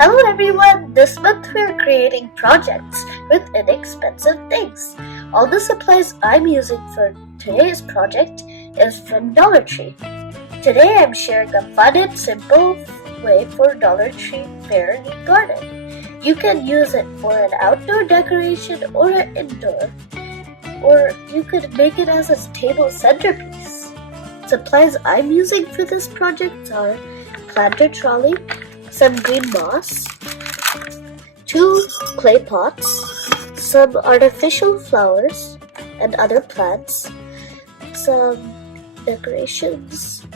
Hello everyone! This month we're creating projects with inexpensive things. All the supplies I'm using for today's project is from Dollar Tree. Today I'm sharing a fun and simple way for Dollar Tree fairy garden. You can use it for an outdoor decoration or an indoor, or you could make it as a table centerpiece. Supplies I'm using for this project are planter trolley, some green moss, 2 clay pots, some artificial flowers and other plants, some decorations,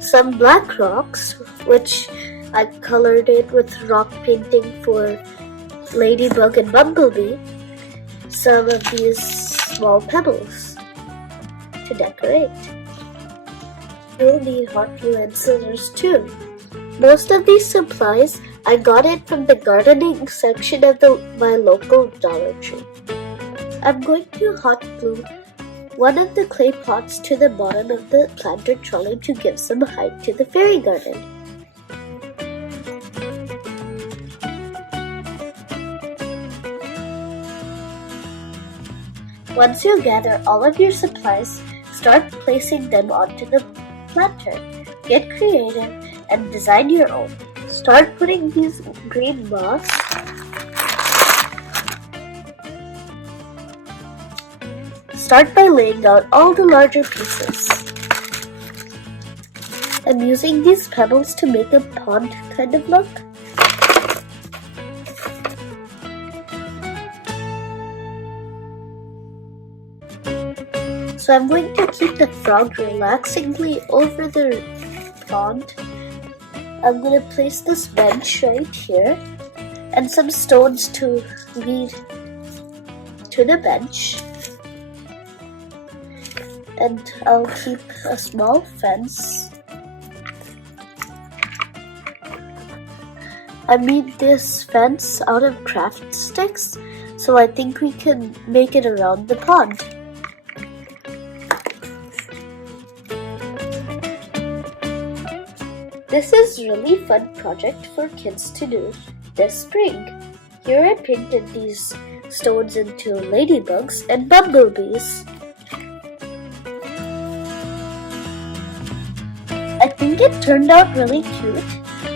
some black rocks, which I colored it with rock painting for ladybug and bumblebee, some of these small pebbles to decorate. You'll need hot glue and scissors too. Most of these supplies I got it from the gardening section of my local Dollar Tree. I'm going to hot glue one of the clay pots to the bottom of the planter trolley to give some height to the fairy garden. Once you gather all of your supplies, start placing them onto the planter. Get creative and design your own. Start putting these green moss Start by laying out all the larger pieces. I'm using these pebbles to make a pond kind of look. So I'm going to keep the frog relaxingly over the pond. I'm going to place this bench right here and some stones to lead to the bench. And I'll keep a small fence. I made this fence out of craft sticks, so I think we can make it around the pond. This is a really fun project for kids to do this spring. Here I painted these stones into ladybugs and bumblebees. I think it turned out really cute.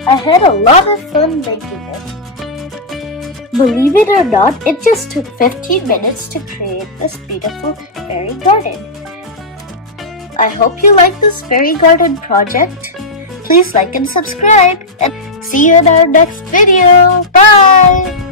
I had a lot of fun making it. Believe it or not, it just took 15 minutes to create this beautiful fairy garden. I hope you like this fairy garden project. Please like and subscribe, and see you in our next video. Bye!